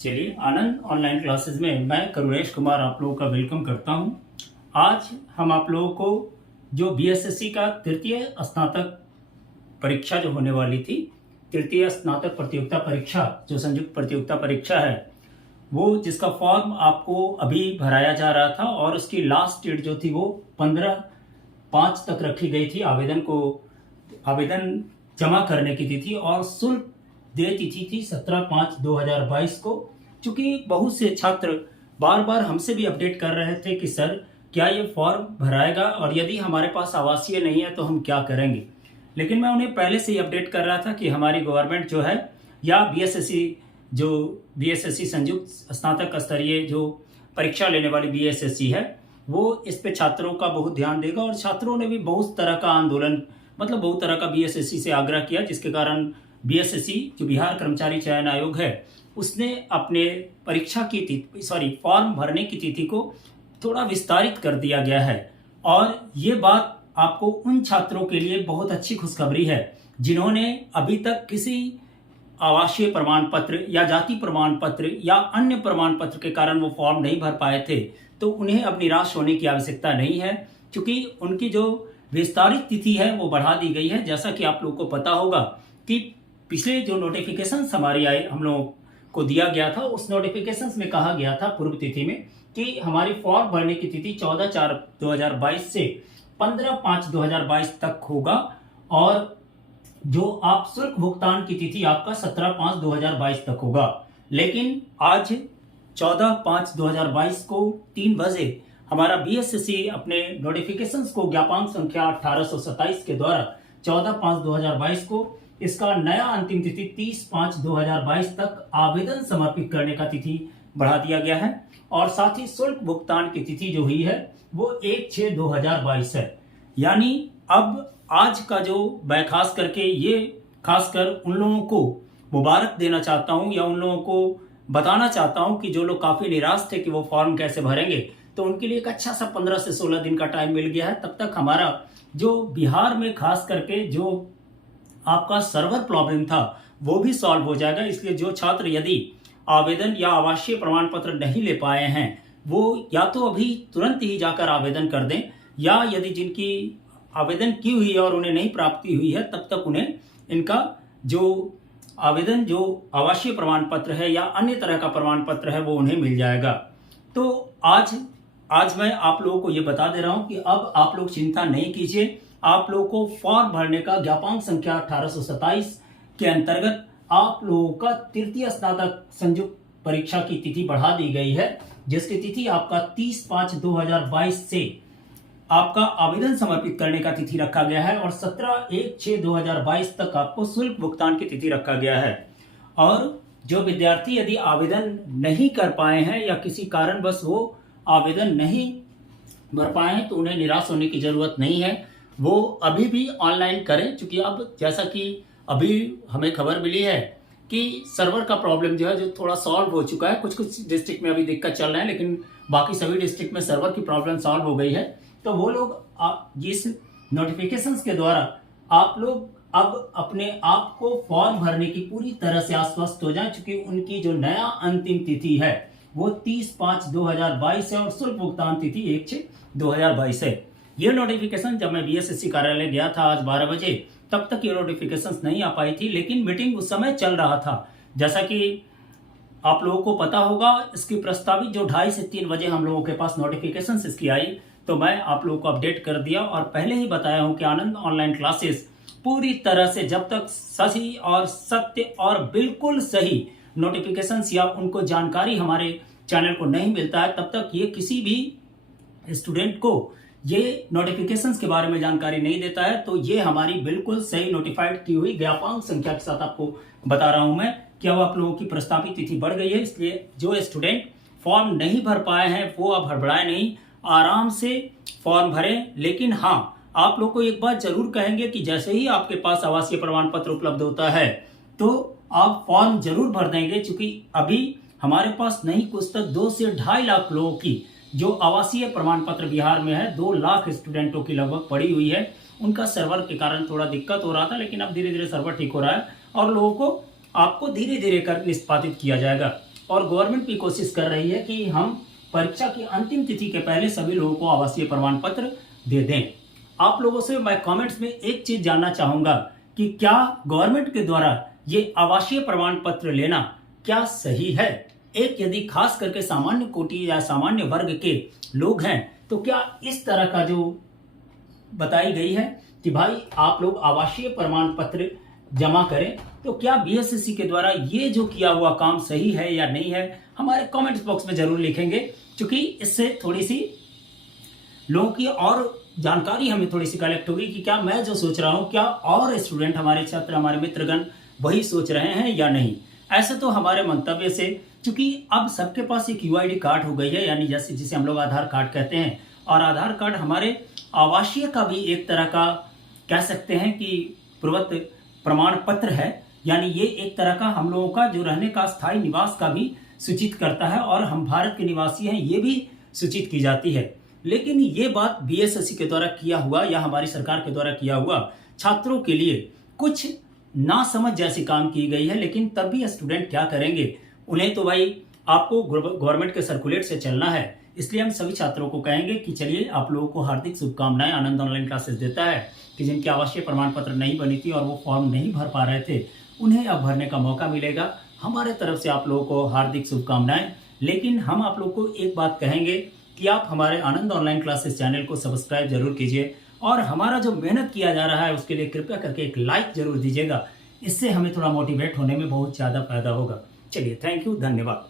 चलिए, आनंद online classes में मैं करुणेश कुमार आप लोगों का वेलकम करता हूं। आज हम आप लोगों को जो बीएसएससी का तृतीय स्नातक परीक्षा जो होने वाली थी, तृतीय स्नातक प्रतियोगिता परीक्षा जो संयुक्त प्रतियोगिता परीक्षा है, वो जिसका फॉर्म आपको अभी भराया जा रहा था और उसकी लास्ट डेट जो थी वो 15/5 तक रखी गई थी। आवेदन जमा करने की तिथि और शुल्क देय तिथि थी 17/5/2022 को। चूंकि बहुत से छात्र बार बार हमसे भी अपडेट कर रहे थे कि सर क्या ये फॉर्म भराएगा और यदि हमारे पास आवासीय नहीं है तो हम क्या करेंगे, लेकिन मैं उन्हें पहले से ही अपडेट कर रहा था कि हमारी गवर्नमेंट जो है या बीएसएससी संयुक्त स्नातक स्तरीय जो परीक्षा लेने वाली बीएसएससी है वो इस पे छात्रों का बहुत ध्यान देगा। और छात्रों ने भी बहुत तरह का आंदोलन बहुत तरह का बीएसएससी से आग्रह किया, जिसके कारण बीएसएससी जो बिहार कर्मचारी चयन आयोग है उसने अपने फॉर्म भरने की तिथि को थोड़ा विस्तारित कर दिया गया है। और ये बात आपको उन छात्रों के लिए बहुत अच्छी खुशखबरी है जिन्होंने अभी तक किसी आवासीय प्रमाण पत्र या जाति प्रमाण पत्र या अन्य प्रमाण पत्र के कारण वो फॉर्म नहीं भर पाए थे। तो उन्हें अब निराश होने की आवश्यकता नहीं है, क्योंकि उनकी जो विस्तारित तिथि है वो बढ़ा दी गई है। जैसा कि आप लोगों को पता होगा कि पिछले जो नोटिफिकेशन हमारी आए हम लोगों को दिया गया था, उस नोटिफिकेशन में कहा गया था पूर्व तिथि में कि हमारी फॉर्म भरने की तिथि 14/4/2022 से 15/5/2022 तक होगा और जो आप शुल्क भुगतान की तिथि आपका 17/5/2022 तक होगा। लेकिन आज 14/5/2022 को 3 बजे हमारा बीएसएससी अपने नोटिफिकेशंस को ज्ञापांक संख्या 1827 के द्वारा 14/5/2022 को इसका नया अंतिम तिथि 30/5/2022 तक आवेदन समर्पित करने का तिथि बढ़ा दिया गया है। और साथ ही शुल्क भुगतान की तिथि जो हुई है वो 1/6/2022 है। यानी अब आज का जो मैं खास कर उन लोगों को मुबारक देना चाहता हूं या उन लोगों को बताना चाहता हूं कि जो लोग काफी निराश थे कि वो फॉर्म कैसे भरेंगे, तो उनके लिए एक अच्छा सा 15 से 16 दिन का टाइम मिल गया है। तब तक हमारा जो बिहार में खास करके जो आपका सर्वर प्रॉब्लम था वो भी सॉल्व हो जाएगा। इसलिए जो छात्र यदि आवेदन या आवासीय प्रमाण पत्र नहीं ले पाए हैं वो या तो अभी तुरंत ही जाकर आवेदन कर दें, या यदि जिनकी आवेदन की हुई है और उन्हें नहीं प्राप्ति हुई है तब तक उन्हें इनका जो आवासीय प्रमाण पत्र है या अन्य तरह का प्रमाण पत्र है वो उन्हें मिल जाएगा। तो आज मैं आप लोगों को ये बता दे रहा हूं कि अब आप लोग चिंता नहीं कीजिए। आप लोगों को फॉर्म भरने का ज्ञापांक संख्या 1827 के अंतर्गत आप लोगों का तृतीय स्नातक संयुक्त परीक्षा की तिथि बढ़ा दी गई है, जिसकी तिथि आपका 30/5/2022 से आपका आवेदन समर्पित करने का तिथि रखा गया है और 17/1/6/2022 तक आपको शुल्क भुगतान की तिथि रखा गया है। और जो विद्यार्थी यदि आवेदन नहीं कर पाए हैं या किसी कारणवश वो आवेदन नहीं भर पाए हैं तो उन्हें निराश होने की जरूरत नहीं है, वो अभी भी ऑनलाइन करें। क्योंकि अब जैसा कि अभी हमें खबर मिली है कि सर्वर का प्रॉब्लम जो है जो थोड़ा सॉल्व हो चुका है। कुछ डिस्ट्रिक्ट में अभी दिक्कत चल रहा है, लेकिन बाकी सभी डिस्ट्रिक्ट में सर्वर की प्रॉब्लम सॉल्व हो गई है। तो वो लोग जिस नोटिफिकेशंस के द्वारा आप लोग अब अपने आप को फॉर्म भरने की पूरी तरह से आश्वस्त हो जाएं, क्योंकि उनकी जो नया अंतिम तिथि है वो 30/5/2022 है और शुल्क भुगतान तिथि 1/6/2022 है। ये नोटिफिकेशन जब मैं बीएसएससी कार्यालय गया था आज 12 बजे, तब तक ये नोटिफिकेशन नहीं आ पाई थी, लेकिन मीटिंग उस समय चल रहा था। जैसा कि आप लोगों को पता होगा, इसकी प्रस्तावित जो 2:30 से 3 बजे हम लोगों के पास नोटिफिकेशन इसकी आई, तो मैं आप लोगों को अपडेट कर दिया और पहले ही बताया हूं कि आनंद ऑनलाइन क्लासेस पूरी तरह से जब तक सही और सत्य और बिल्कुल सही नोटिफिकेशंस या उनको जानकारी हमारे चैनल को नहीं मिलता है, तब तक ये किसी भी स्टूडेंट को ये नोटिफिकेशंस के बारे में जानकारी नहीं देता है। तो ये हमारी बिल्कुल सही नोटिफाइड की हुई ज्ञापांक संख्या के साथ आपको बता रहा हूं मैं कि अब आप लोगों की प्रस्तावित तिथि बढ़ गई है। इसलिए जो स्टूडेंट फॉर्म नहीं भर पाए हैं वो अब हड़बड़ाए नहीं, आराम से फॉर्म भरें। लेकिन हाँ, आप लोग को एक बात जरूर कहेंगे कि जैसे ही आपके पास आवासीय प्रमाण पत्र उपलब्ध होता है तो आप फॉर्म जरूर भर देंगे, क्योंकि अभी हमारे पास नहीं कुछ तक 2 से 2.5 लाख लोगों की जो आवासीय प्रमाण पत्र बिहार में है, 2 लाख स्टूडेंटों की लगभग पड़ी हुई है। उनका सर्वर के कारण थोड़ा दिक्कत हो रहा था, लेकिन अब धीरे धीरे सर्वर ठीक हो रहा है और लोगों को आपको धीरे धीरे कर निष्पादित किया जाएगा। और गवर्नमेंट भी कोशिश कर रही है कि हम परीक्षा की अंतिम तिथि के पहले सभी लोगों को आवासीय प्रमाण पत्र दे दें। आप लोगों से मैं कमेंट्स में एक चीज जानना चाहूंगा कि क्या गवर्नमेंट के द्वारा ये आवासीय प्रमाण पत्र लेना क्या सही है? एक यदि खास करके सामान्य कोटि या सामान्य वर्ग के लोग हैं तो क्या इस तरह का जो बताई गई है कि भाई आप लोग आवासीय प्रमाण पत्र जमा करें, तो क्या बीएसएससी के द्वारा ये जो किया हुआ काम सही है या नहीं है, हमारे कमेंट्स बॉक्स में जरूर लिखेंगे, क्योंकि इससे थोड़ी सी लोगों की और जानकारी हमें थोड़ी सी कलेक्ट होगी कि क्या मैं जो सोच रहा हूं क्या और स्टूडेंट, हमारे छात्र, हमारे मित्रगण वही सोच रहे हैं या नहीं। ऐसे तो हमारे मंतव्य से, क्योंकि अब सबके पास एक यूआईडी कार्ड हो गई है, यानी जैसे जिसे हम लोग आधार कार्ड कहते हैं, और आधार कार्ड हमारे आवासीय का भी एक तरह का कह सकते हैं कि प्रवृत्त प्रमाण पत्र है, यानी ये एक तरह का हम लोगों का जो रहने का स्थायी निवास का भी सूचित करता है, और हम भारत के निवासी हैं ये भी सूचित की जाती है। लेकिन ये बात बीएसएससी के द्वारा किया हुआ या हमारी सरकार के द्वारा किया हुआ छात्रों के लिए कुछ नासमझ जैसी काम की गई है। लेकिन तब भी स्टूडेंट क्या करेंगे, उन्हें तो भाई आपको गवर्नमेंट के सर्कुलेट से चलना है। इसलिए हम सभी छात्रों को कहेंगे कि चलिए, आप लोगों को हार्दिक शुभकामनाएं। आनंद ऑनलाइन क्लासेस देता है कि जिनकी आवासीय प्रमाण पत्र नहीं बनी थी और वो फॉर्म नहीं भर पा रहे थे, उन्हें अब भरने का मौका मिलेगा। हमारे तरफ से आप लोगों को हार्दिक शुभकामनाएं। लेकिन हम आप लोगों को एक बात कहेंगे कि आप हमारे आनंद ऑनलाइन क्लासेस चैनल को सब्सक्राइब जरूर कीजिए, और हमारा जो मेहनत किया जा रहा है उसके लिए कृपया करके एक लाइक जरूर दीजिएगा। इससे हमें थोड़ा मोटिवेट होने में बहुत ज़्यादा फायदा होगा। चलिए, थैंक यू, धन्यवाद।